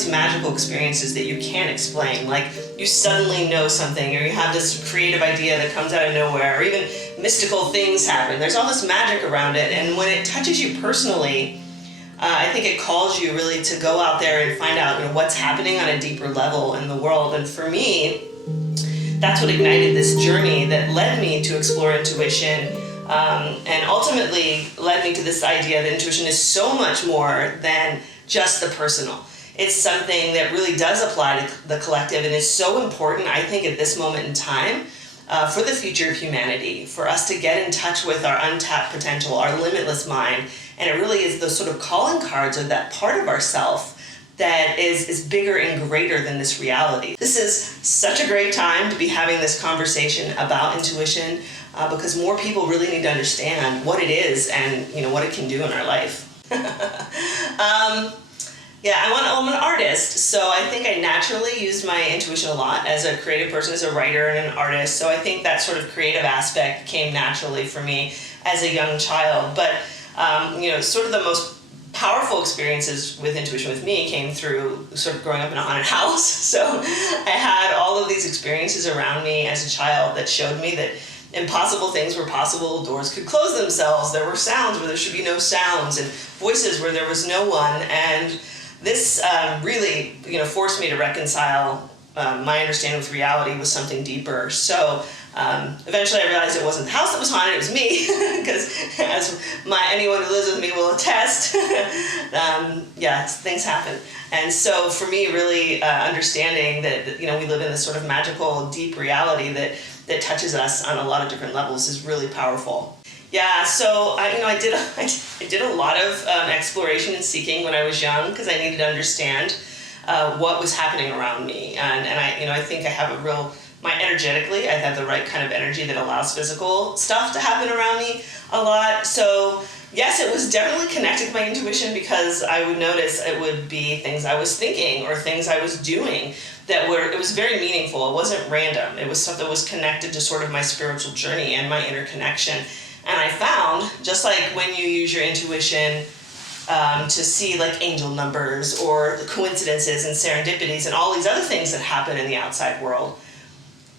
these magical experiences that you can't explain. Like you suddenly know something, or you have this creative idea that comes out of nowhere, or even mystical things happen. There's all this magic around it, and when it touches you personally, I think it calls you really to go out there and find out, what's happening on a deeper level in the world. And for me, that's what ignited this journey that led me to explore intuition, and ultimately led me to this idea that intuition is so much more than just the personal. It's something that really does apply to the collective, and is so important, I think, at this moment in time for the future of humanity, for us to get in touch with our untapped potential, our limitless mind. And it really is those sort of calling cards, or that part of ourself that is bigger and greater than this reality. This is such a great time to be having this conversation about intuition, because more people really need to understand what it is and what it can do in our life. I'm an artist, so I think I naturally used my intuition a lot as a creative person, as a writer and an artist. So I think that sort of creative aspect came naturally for me as a young child. But sort of the most powerful experiences with intuition with me came through sort of growing up in a haunted house. So I had all of these experiences around me as a child that showed me that impossible things were possible. Doors could close themselves. There were sounds where there should be no sounds, and voices where there was no one. And this really, forced me to reconcile my understanding with reality with something deeper. So eventually I realized it wasn't the house that was haunted, it was me, because as anyone who lives with me will attest, things happen. And so for me, really understanding that, we live in this sort of magical, deep reality that touches us on a lot of different levels is really powerful. Yeah, so I did a lot of exploration and seeking when I was young, because I needed to understand what was happening around me, and I think I have energetically, I have the right kind of energy that allows physical stuff to happen around me a lot. So yes, it was definitely connected to my intuition, because I would notice it would be things I was thinking or things I was doing it was very meaningful. It wasn't random. It was stuff that was connected to sort of my spiritual journey and my inner connection. And I found, just like when you use your intuition to see like angel numbers or coincidences and serendipities and all these other things that happen in the outside world,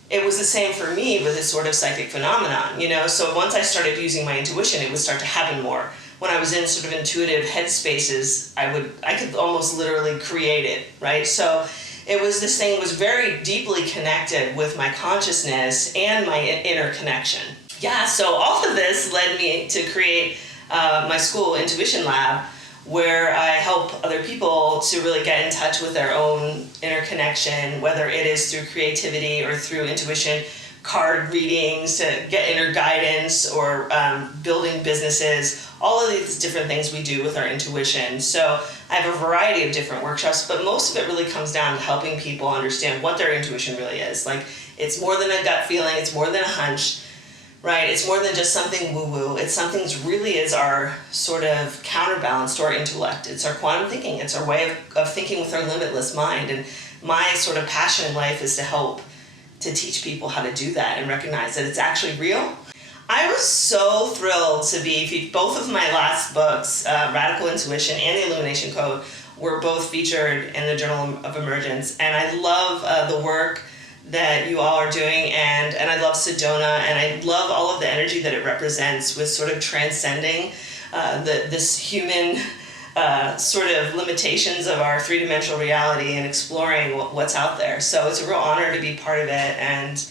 it was the same for me with this sort of psychic phenomenon, So once I started using my intuition, it would start to happen more. When I was in sort of intuitive headspaces, I could almost literally create it, right? So this thing was very deeply connected with my consciousness and my inner connection. Yeah, so all of this led me to create my school, IntuitionLab, where I help other people to really get in touch with their own inner connection, whether it is through creativity or through intuition, card readings to get inner guidance, or building businesses, all of these different things we do with our intuition. So I have a variety of different workshops, but most of it really comes down to helping people understand what their intuition really is. Like, it's more than a gut feeling, it's more than a hunch, right? It's more than just something woo-woo. It's something that really is our sort of counterbalance to our intellect. It's our quantum thinking. It's our way of thinking with our limitless mind. And my sort of passion in life is to help to teach people how to do that and recognize that it's actually real. I was so thrilled to be, both of my last books, Radical Intuition and the Illumination Code, were both featured in the Journal of Emergence. And I love the work that you all are doing, and I love Sedona, and I love all of the energy that it represents with sort of transcending this human sort of limitations of our three-dimensional reality and exploring what's out there. So it's a real honor to be part of it, and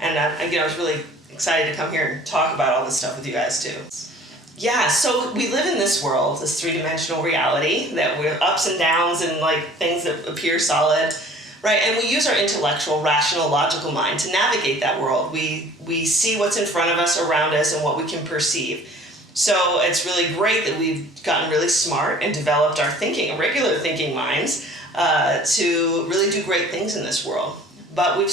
I was really excited to come here and talk about all this stuff with you guys too. Yeah, so we live in this world, this three-dimensional reality, that we're ups and downs and like things that appear solid, right? And we use our intellectual, rational, logical mind to navigate that world. We see what's in front of us, around us, and what we can perceive. So it's really great that we've gotten really smart and developed our thinking, regular thinking minds, to really do great things in this world. But we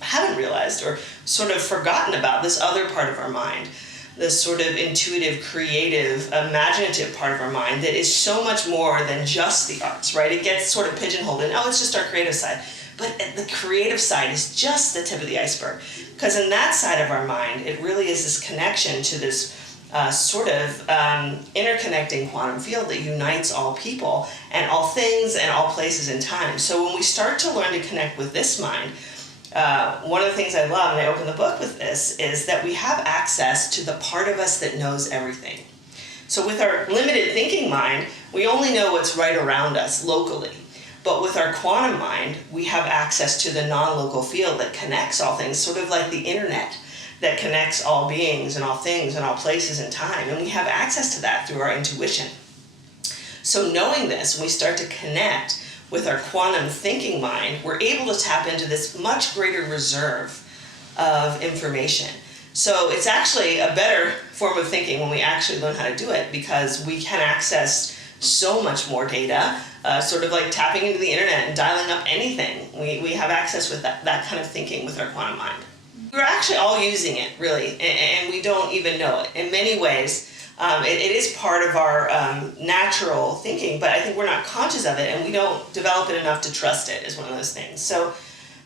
haven't realized or sort of forgotten about this other part of our mind, this sort of intuitive, creative, imaginative part of our mind that is so much more than just the arts, right? It gets sort of pigeonholed in, it's just our creative side. But the creative side is just the tip of the iceberg. Because in that side of our mind, it really is this connection to this interconnecting quantum field that unites all people and all things and all places and time. So when we start to learn to connect with this mind, one of the things I love, and I open the book with this, is that we have access to the part of us that knows everything. So with our limited thinking mind, we only know what's right around us locally. But with our quantum mind, we have access to the non-local field that connects all things, sort of like the internet that connects all beings and all things and all places and time. And we have access to that through our intuition. So knowing this, when we start to connect with our quantum thinking mind, we're able to tap into this much greater reserve of information. So it's actually a better form of thinking when we actually learn how to do it, because we can access so much more data, sort of like tapping into the internet and dialing up anything. We have access with that kind of thinking with our quantum mind. We're actually all using it, really, and we don't even know it. In many ways, it is part of our natural thinking, but I think we're not conscious of it, and we don't develop it enough to trust it, is one of those things. So,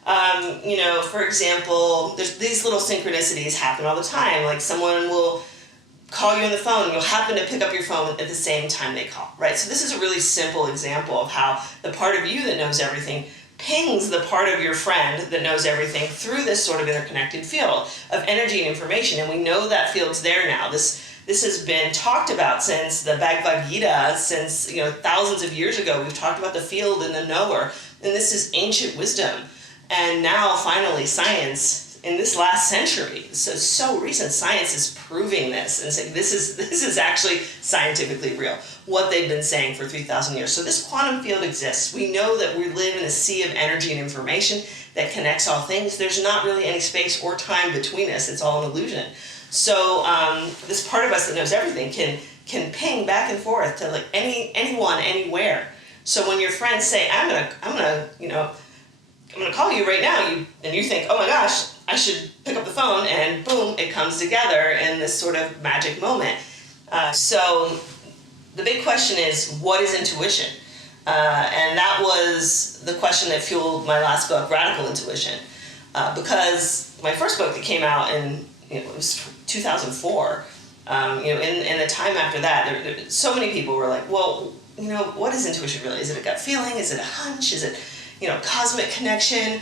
for example, there's these little synchronicities happen all the time. Like someone will call you on the phone and you'll happen to pick up your phone at the same time they call, right? So this is a really simple example of how the part of you that knows everything pings the part of your friend that knows everything through this sort of interconnected field of energy and information. And we know that field's there now. This has been talked about since the Bhagavad Gita, since thousands of years ago. We've talked about the field and the knower, and this is ancient wisdom. And now finally science, in this last century, so recent, science is proving this and saying this is actually scientifically real, what they've been saying for 3,000 years. So this quantum field exists. We know that we live in a sea of energy and information that connects all things. There's not really any space or time between us. It's all an illusion. So this part of us that knows everything can ping back and forth to like anyone, anywhere. So when your friends say, I'm gonna call you right now, and you think, oh my gosh, I should pick up the phone, and boom, it comes together in this sort of magic moment. So the big question is, what is intuition? And that was the question that fueled my last book, Radical Intuition. Because my first book that came out in it was 2004, in the time after that, so many people were like, well, what is intuition really? Is it a gut feeling? Is it a hunch? Is it cosmic connection?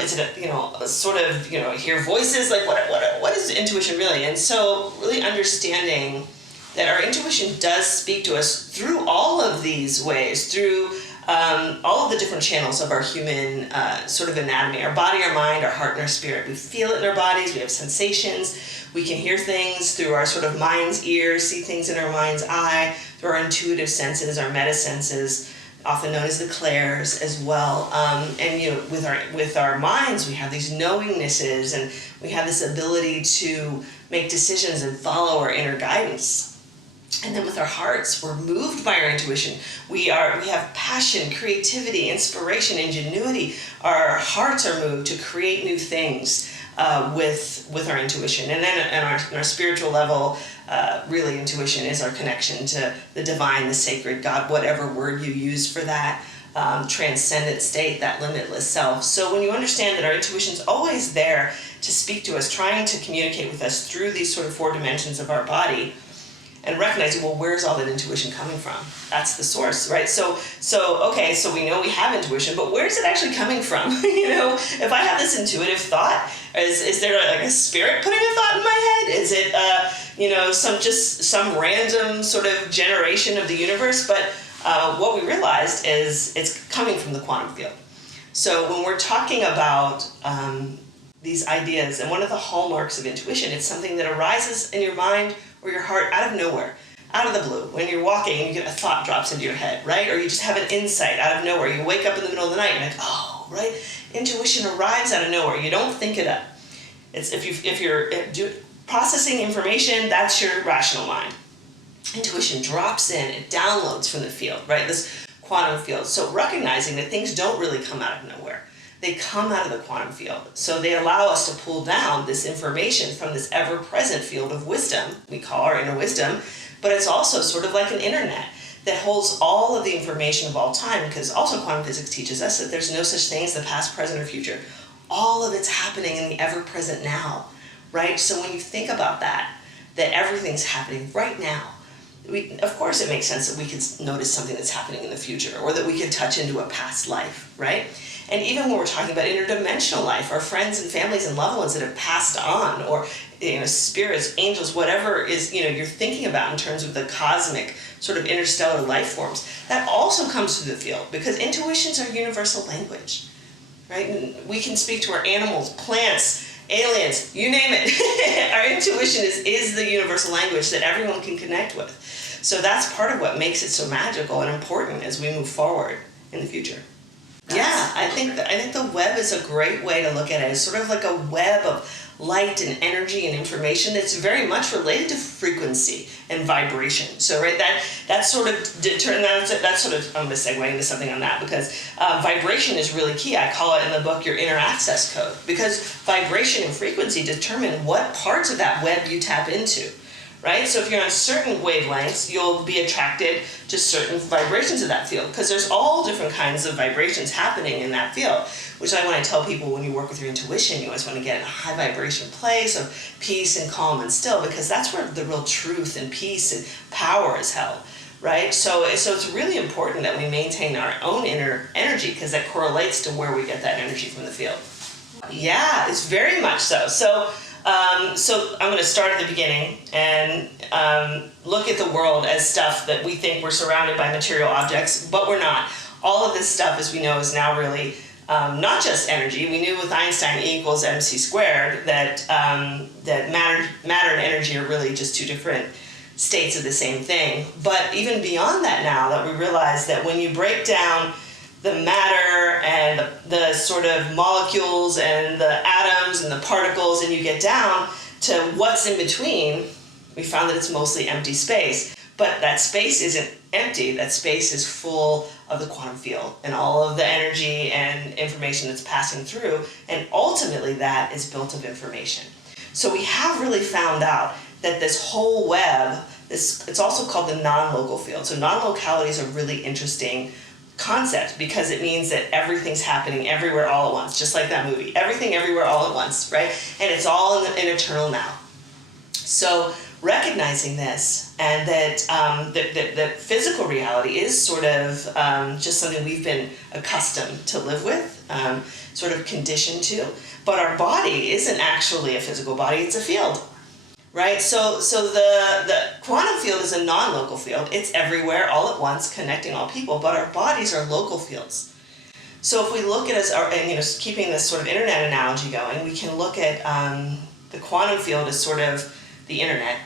Is it hear voices? Like what is intuition really? And so really understanding that our intuition does speak to us through all of these ways, through all of the different channels of our human sort of anatomy, our body, our mind, our heart, and our spirit. We feel it in our bodies, we have sensations, we can hear things through our sort of mind's ear, see things in our mind's eye, through our intuitive senses, our meta senses, often known as the clairs as well. And with our minds, we have these knowingnesses, and we have this ability to make decisions and follow our inner guidance. And then with our hearts, we're moved by our intuition. We have passion, creativity, inspiration, ingenuity. Our hearts are moved to create new things with our intuition. And then on our spiritual level, really intuition is our connection to the divine, the sacred, God, whatever word you use for that, transcendent state, that limitless self. So when you understand that our intuition's always there to speak to us, trying to communicate with us through these sort of four dimensions of our body, and recognizing, well, where's all that intuition coming from? That's the source, right? So we know we have intuition, but where's it actually coming from? If I have this intuitive thought, is there like a spirit putting a thought in my head? Is it, some random sort of generation of the universe? But what we realized is it's coming from the quantum field. So when we're talking about these ideas, and one of the hallmarks of intuition, it's something that arises in your mind or your heart out of nowhere, out of the blue. When you're walking and you get a thought drops into your head, right? Or you just have an insight out of nowhere. You wake up in the middle of the night and you're like, oh, right? Intuition arrives out of nowhere. You don't think it up. It's if you're processing information, that's your rational mind. Intuition drops in, it downloads from the field, right? This quantum field. So recognizing that things don't really come out of nowhere. They come out of the quantum field. So they allow us to pull down this information from this ever-present field of wisdom, we call our inner wisdom, but it's also sort of like an internet that holds all of the information of all time, because also quantum physics teaches us that there's no such thing as the past, present, or future. All of it's happening in the ever-present now, right? So when you think about that, that everything's happening right now. Of course, it makes sense that we could notice something that's happening in the future, or that we could touch into a past life, right? And even when we're talking about interdimensional life, our friends and families and loved ones that have passed on, or spirits, angels, whatever is you're thinking about in terms of the cosmic sort of interstellar life forms, that also comes through the field, because intuition's our universal language, right? And we can speak to our animals, plants, aliens, you name it. Our intuition is the universal language that everyone can connect with. So that's part of what makes it so magical and important as we move forward in the future. I think the web is a great way to look at it. It's sort of like a web of light and energy and information that's very much related to frequency and vibration. So that's sort of I'm going to segue into something on that, because vibration is really key. I call it in the book your inner access code, because vibration and frequency determine what parts of that web you tap into. Right? So if you're on certain wavelengths, you'll be attracted to certain vibrations of that field, because there's all different kinds of vibrations happening in that field, which I want to tell people, when you work with your intuition, you always want to get in a high vibration place of peace and calm and still, because that's where the real truth and peace and power is held. Right? So it's really important that we maintain our own inner energy, because that correlates to where we get that energy from the field. Yeah, it's very much so. So I'm going to start at the beginning and look at the world as stuff that we think we're surrounded by material objects, but we're not. All of this stuff, as we know, is now really not just energy. We knew with Einstein E equals mc squared that matter and energy are really just two different states of the same thing. But even beyond that, now that we realize that when you break down the matter and the sort of molecules and the atoms and the particles, and you get down to what's in between, we found that it's mostly empty space. But that space isn't empty. That space is full of the quantum field and all of the energy and information that's passing through. And ultimately, that is built of information. So we have really found out that this whole web, it's also called the non-local field. So non-locality is a really interesting concept, because it means that everything's happening everywhere all at once, just like that movie. Everything everywhere all at once, right? And it's all in eternal now. So recognizing this, and that physical reality is sort of just something we've been accustomed to live with, sort of conditioned to, but our body isn't actually a physical body, it's a field. Right? So the quantum field is a non-local field. It's everywhere, all at once, connecting all people, but our bodies are local fields. So if we look at keeping this sort of internet analogy going, we can look at the quantum field as sort of the internet,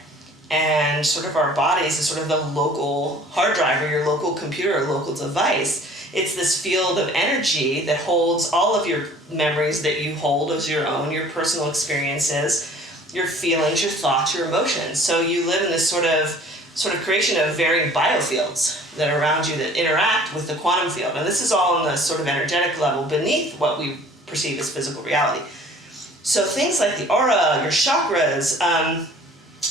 and sort of our bodies as sort of the local hard drive, or your local computer or local device. It's this field of energy that holds all of your memories that you hold as your own, your personal experiences, your feelings, your thoughts, your emotions. So you live in this sort of creation of varying biofields that are around you that interact with the quantum field. And this is all on the sort of energetic level beneath what we perceive as physical reality. So things like the aura, your chakras,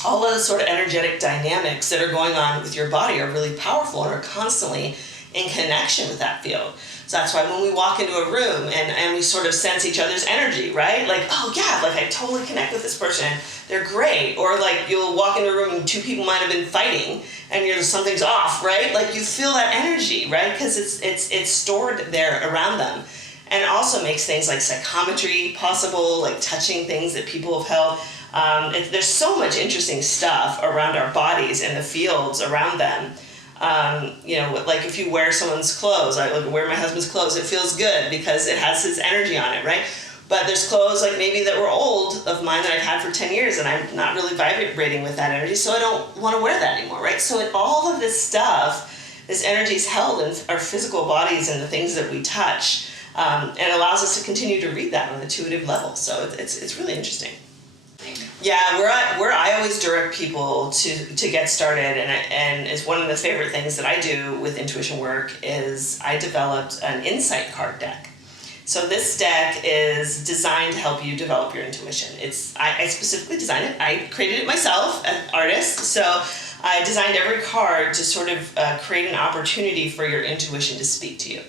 all of the sort of energetic dynamics that are going on with your body are really powerful and are constantly in connection with that field. So that's why when we walk into a room and we sort of sense each other's energy, right? Like, oh yeah, like I totally connect with this person. They're great. Or like you'll walk into a room and two people might have been fighting and something's off, right? Like you feel that energy, right? Because it's stored there around them. And it also makes things like psychometry possible, like touching things that people have held. There's so much interesting stuff around our bodies and the fields around them. Like if you wear someone's clothes, I wear my husband's clothes, it feels good because it has his energy on it, right? But there's clothes like maybe that were old of mine that I've had for 10 years and I'm not really vibrating with that energy, so I don't want to wear that anymore, right? So all of this stuff, this energy is held in our physical bodies and the things that we touch, and allows us to continue to read that on an intuitive level. So it's really interesting. Yeah, where I always direct people to get started, and is one of the favorite things that I do with intuition work, is I developed an insight card deck. So this deck is designed to help you develop your intuition. I specifically designed it. I created it myself, an artist. So I designed every card to sort of create an opportunity for your intuition to speak to you.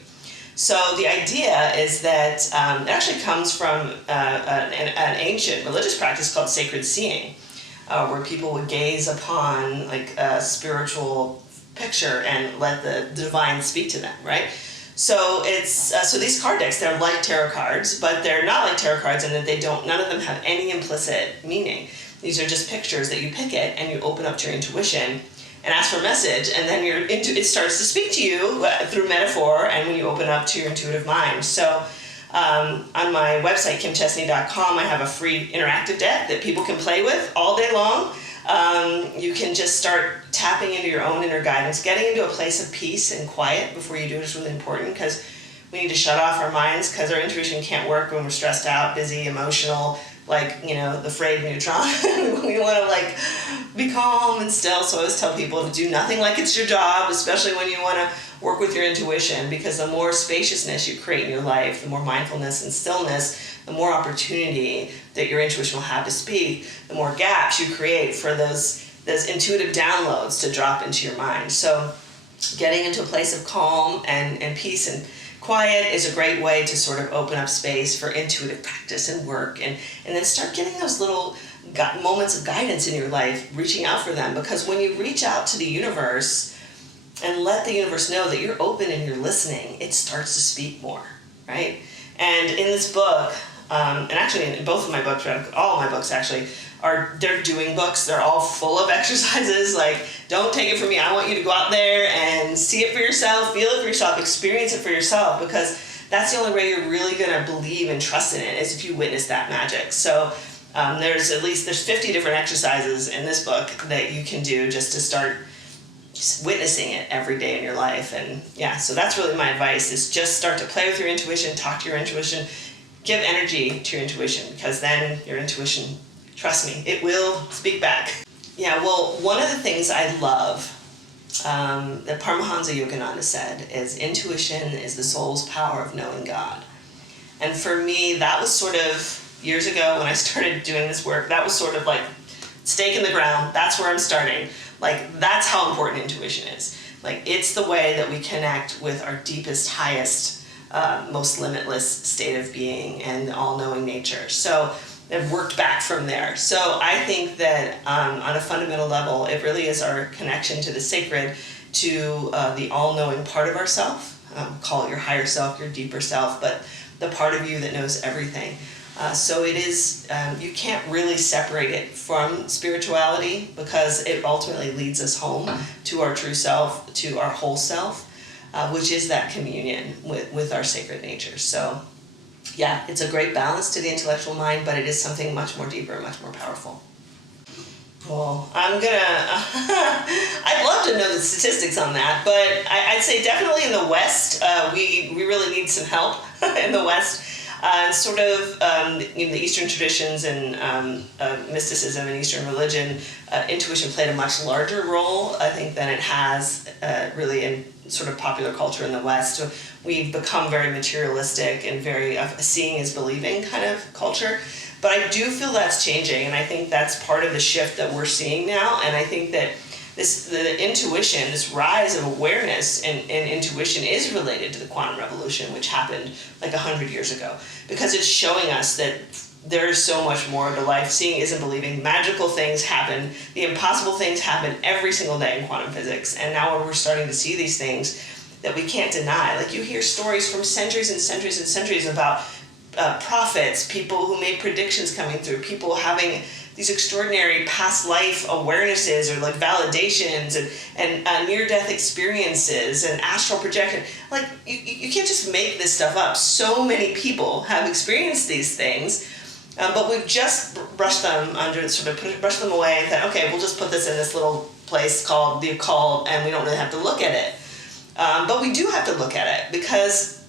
So the idea is that it actually comes from an ancient religious practice called sacred seeing. where people would gaze upon like a spiritual picture and let the divine speak to them, right? So it's so these card decks, they're like tarot cards, but they're not like tarot cards in that none of them have any implicit meaning. These are just pictures that you pick it and you open up to your intuition and ask for a message, and then it starts to speak to you through metaphor, and when you open up to your intuitive mind. So on my website, kimchestney.com, I have a free interactive deck that people can play with all day long. You can just start tapping into your own inner guidance. Getting into a place of peace and quiet before you do it is really important, because we need to shut off our minds, because our intuition can't work when we're stressed out, busy, emotional, like, the frayed neutron. We want to like be calm and still. So I always tell people to do nothing like it's your job, especially when you want to work with your intuition, because the more spaciousness you create in your life, the more mindfulness and stillness, the more opportunity that your intuition will have to speak, the more gaps you create for those intuitive downloads to drop into your mind. So getting into a place of calm and peace and quiet is a great way to sort of open up space for intuitive practice and work, and then start getting those little moments of guidance in your life, reaching out for them. Because when you reach out to the universe and let the universe know that you're open and you're listening, it starts to speak more, right? And in this book, and actually in both of my books, all of my books actually, they're doing books. They're all full of exercises. Like, don't take it from me. I want you to go out there and see it for yourself, feel it for yourself, experience it for yourself, because that's the only way you're really going to believe and trust in it, is if you witness that magic. So there's 50 different exercises in this book that you can do just to start just witnessing it every day in your life. And yeah, so that's really my advice, is just start to play with your intuition, talk to your intuition, give energy to your intuition, because then your intuition, trust me, it will speak back. Yeah, well, one of the things I love that Paramahansa Yogananda said is, intuition is the soul's power of knowing God. And for me, that was sort of, years ago when I started doing this work, that was sort of like stake in the ground. That's where I'm starting. Like, that's how important intuition is. Like, it's the way that we connect with our deepest, highest, most limitless state of being and all-knowing nature. So I've worked back from there. So I think that on a fundamental level, it really is our connection to the sacred, to the all-knowing part of ourself. Call it your higher self, your deeper self, but the part of you that knows everything. So it is, you can't really separate it from spirituality, because it ultimately leads us home to our true self, to our whole self, which is that communion with our sacred nature. So yeah, it's a great balance to the intellectual mind, but it is something much more deeper, much more powerful. Well, I'd love to know the statistics on that, but I'd say definitely in the West, we really need some help in the West. Sort of in the Eastern traditions and mysticism and Eastern religion, intuition played a much larger role, I think, than it has really in sort of popular culture in the West. So we've become very materialistic and very seeing is believing kind of culture. But I do feel that's changing, and I think that's part of the shift that we're seeing now. And I think that the intuition, this rise of awareness and intuition is related to the quantum revolution, which happened like 100 years ago, because it's showing us that there is so much more to life. Seeing isn't believing. Magical things happen. The impossible things happen every single day in quantum physics. And now we're starting to see these things that we can't deny. Like, you hear stories from centuries and centuries and centuries about prophets, people who made predictions coming through, people having these extraordinary past life awarenesses or like validations and near-death experiences and astral projection. Like, you can't just make this stuff up. So many people have experienced these things, but we've just brushed them under, brushed them away and said, okay, we'll just put this in this little place called the occult, and we don't really have to look at it. But we do have to look at it, because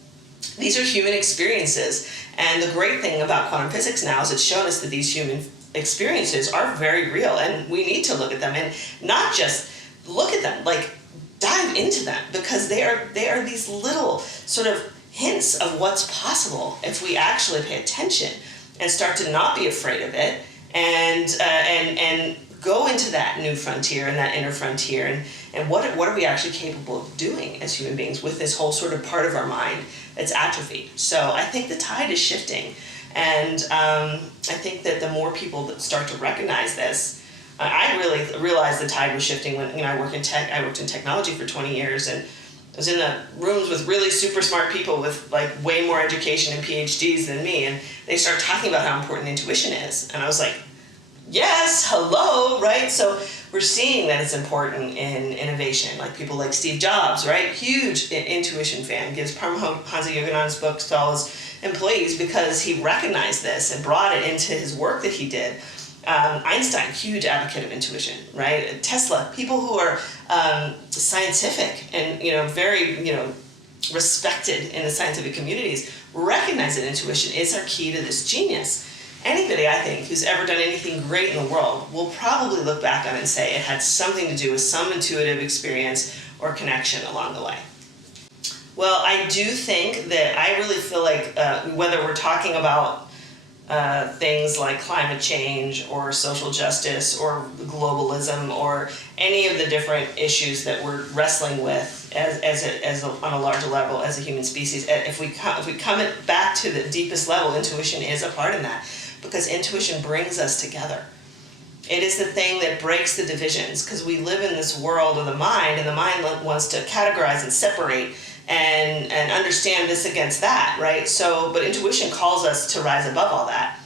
these are human experiences. And the great thing about quantum physics now is it's shown us that these human experiences are very real, and we need to look at them, and not just look at them, like dive into them, because they are these little sort of hints of what's possible if we actually pay attention and start to not be afraid of it, and go into that new frontier and that inner frontier, and what are we actually capable of doing as human beings with this whole sort of part of our mind that's atrophied. So I think the tide is shifting, and I think that the more people that start to recognize this, I really realized the tide was shifting when, I worked in technology for 20 years, and I was in the rooms with really super smart people with like way more education and PhDs than me, and they started talking about how important intuition is. And I was like, yes, hello, right? So we're seeing that it's important in innovation, like people like Steve Jobs, right? Huge intuition fan, gives Paramahansa Yogananda's books to all his employees because he recognized this and brought it into his work that he did. Einstein, huge advocate of intuition, right? Tesla, people who are scientific and very respected in the scientific communities, recognize that intuition is our key to this genius. Anybody, I think, who's ever done anything great in the world will probably look back on it and say it had something to do with some intuitive experience or connection along the way. Well, I do think that I really feel like whether we're talking about things like climate change or social justice or globalism or any of the different issues that we're wrestling with on a larger level as a human species, if we come it back to the deepest level, intuition is a part in that, because intuition brings us together. It is the thing that breaks the divisions, because we live in this world of the mind, and the mind wants to categorize and separate and understand this against that, right? So, but intuition calls us to rise above all that.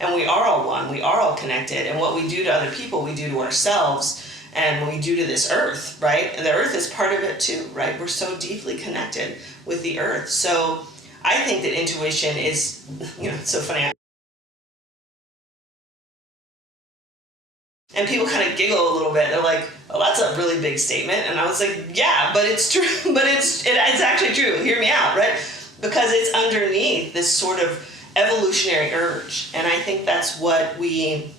And we are all one, we are all connected, and what we do to other people, we do to ourselves, and what we do to this earth, right? And the earth is part of it too, right? We're so deeply connected with the earth. So I think that intuition is, it's so funny. And people kind of giggle a little bit. They're like, "Oh, that's a really big statement." And I was like, "Yeah, but it's true. But it's actually true. Hear me out, right? Because it's underneath this sort of evolutionary urge, and I think that's what we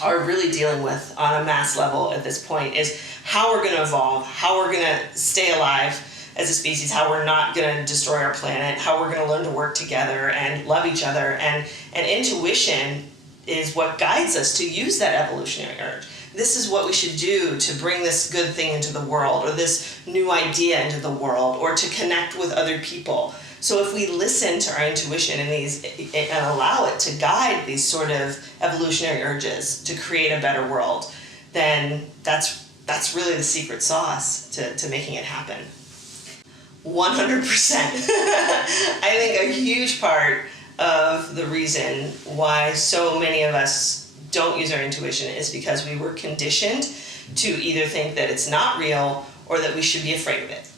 are really dealing with on a mass level at this point: is how we're going to evolve, how we're going to stay alive as a species, how we're not going to destroy our planet, how we're going to learn to work together and love each other, and intuition is what guides us to use that evolutionary urge. This is what we should do to bring this good thing into the world, or this new idea into the world, or to connect with other people. So if we listen to our intuition and allow it to guide these sort of evolutionary urges to create a better world, then that's really the secret sauce to making it happen. 100%. I think a huge part of the reason why so many of us don't use our intuition is because we were conditioned to either think that it's not real or that we should be afraid of it,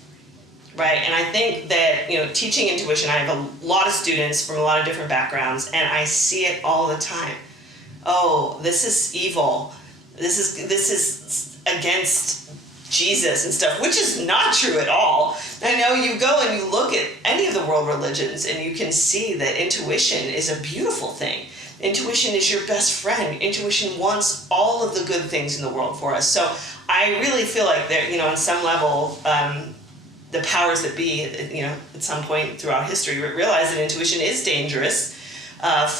right? And I think that, teaching intuition, I have a lot of students from a lot of different backgrounds, and I see it all the time. Oh, this is evil. This is against Jesus and stuff, which is not true at all. I know you go and you look at any of the world religions and you can see that intuition is a beautiful thing. Intuition is your best friend. Intuition wants all of the good things in the world for us. So I really feel like there, on some level, the powers that be, at some point throughout history realize that intuition is dangerous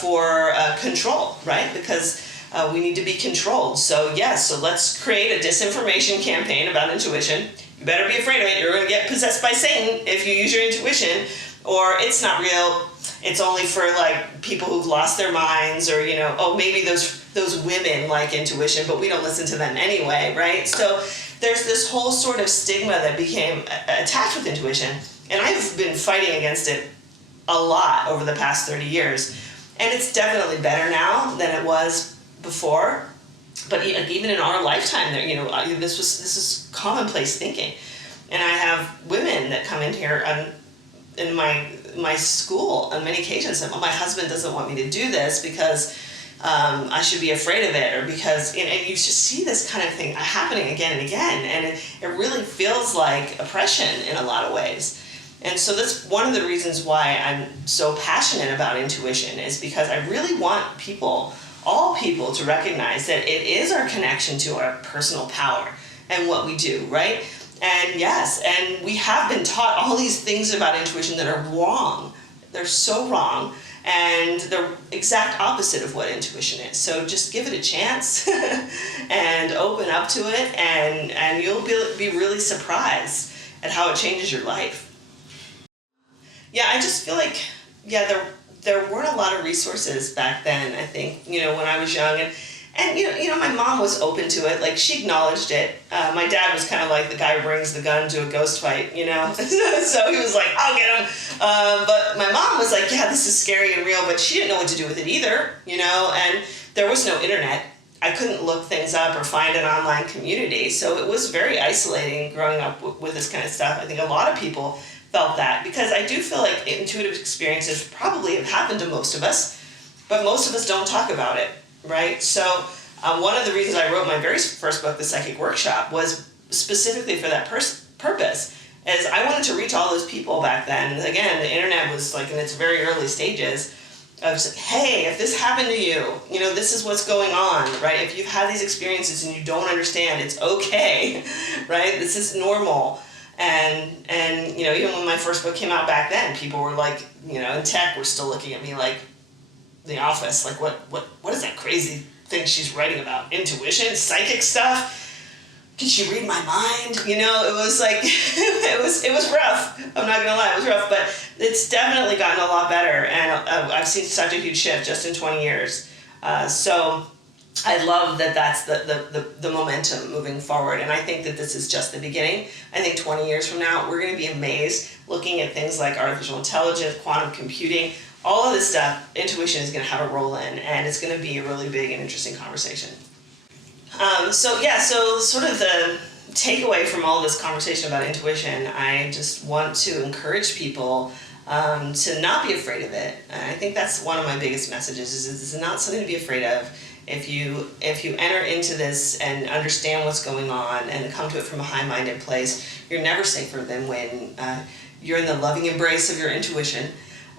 for control, right? Because we need to be controlled. So so let's create a disinformation campaign about intuition. You better be afraid of it. You're going to get possessed by Satan if you use your intuition. Or it's not real. It's only for like people who've lost their minds, or maybe those women like intuition, but we don't listen to them anyway, right? So there's this whole sort of stigma that became attached with intuition, and I've been fighting against it a lot over the past 30 years. And it's definitely better now than it was before, but even in our lifetime, this is commonplace thinking. And I have women that come in here in my school on many occasions, and my husband doesn't want me to do this because I should be afraid of it, or because and you just see this kind of thing happening again and again, and it really feels like oppression in a lot of ways. And so that's one of the reasons why I'm so passionate about intuition, is because I really want all people to recognize that it is our connection to our personal power and what we do, right? And yes, and we have been taught all these things about intuition that are wrong. They're so wrong, and they're exact opposite of what intuition is. So just give it a chance and open up to it, and you'll be really surprised at how it changes your life. Yeah, I just feel like, there weren't a lot of resources back then, I think, when I was young. And my mom was open to it. Like, she acknowledged it. My dad was kind of like the guy who brings the gun to a ghost fight, so he was like, I'll get him. But my mom was like, yeah, this is scary and real, but she didn't know what to do with it either, and there was no internet. I couldn't look things up or find an online community, so it was very isolating growing up with this kind of stuff. I think a lot of people felt that, because I do feel like intuitive experiences probably have happened to most of us, but most of us don't talk about it, right? So one of the reasons I wrote my very first book, The Psychic Workshop, was specifically for that purpose, as I wanted to reach all those people back then. And again, the internet was like in its very early stages. I was like, hey, if this happened to you, this is what's going on, right? If you've had these experiences and you don't understand, it's okay, right? This is normal. And even when my first book came out back then, people were like, in tech were still looking at me like The Office, like what is that crazy thing she's writing about? Intuition, psychic stuff? Can she read my mind? It was like, it was rough. I'm not gonna lie, it was rough, but it's definitely gotten a lot better, and I've seen such a huge shift just in 20 years. So I love that that's the momentum moving forward, and I think that this is just the beginning. I think 20 years from now, we're gonna be amazed looking at things like artificial intelligence, quantum computing, all of this stuff. Intuition is gonna have a role in, and it's gonna be a really big and interesting conversation. So sort of the takeaway from all this conversation about intuition, I just want to encourage people to not be afraid of it. I think that's one of my biggest messages, is it's not something to be afraid of. If you enter into this and understand what's going on and come to it from a high-minded place, you're never safer than when you're in the loving embrace of your intuition.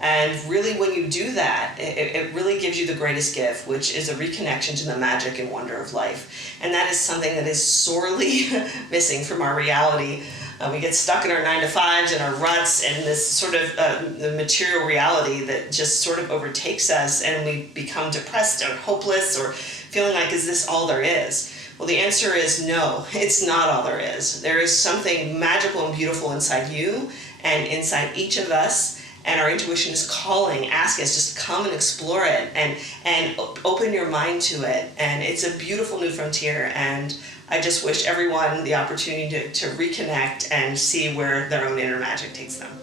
And really, when you do that, it really gives you the greatest gift, which is a reconnection to the magic and wonder of life. And that is something that is sorely missing from our reality. We get stuck in our 9-to-5s and our ruts and this sort of the material reality that just sort of overtakes us, and we become depressed or hopeless or feeling like, is this all there is? Well, the answer is no, it's not all there is. There is something magical and beautiful inside you and inside each of us. And our intuition is calling, asking us just come and explore it and open your mind to it. And it's a beautiful new frontier. And I just wish everyone the opportunity to reconnect and see where their own inner magic takes them.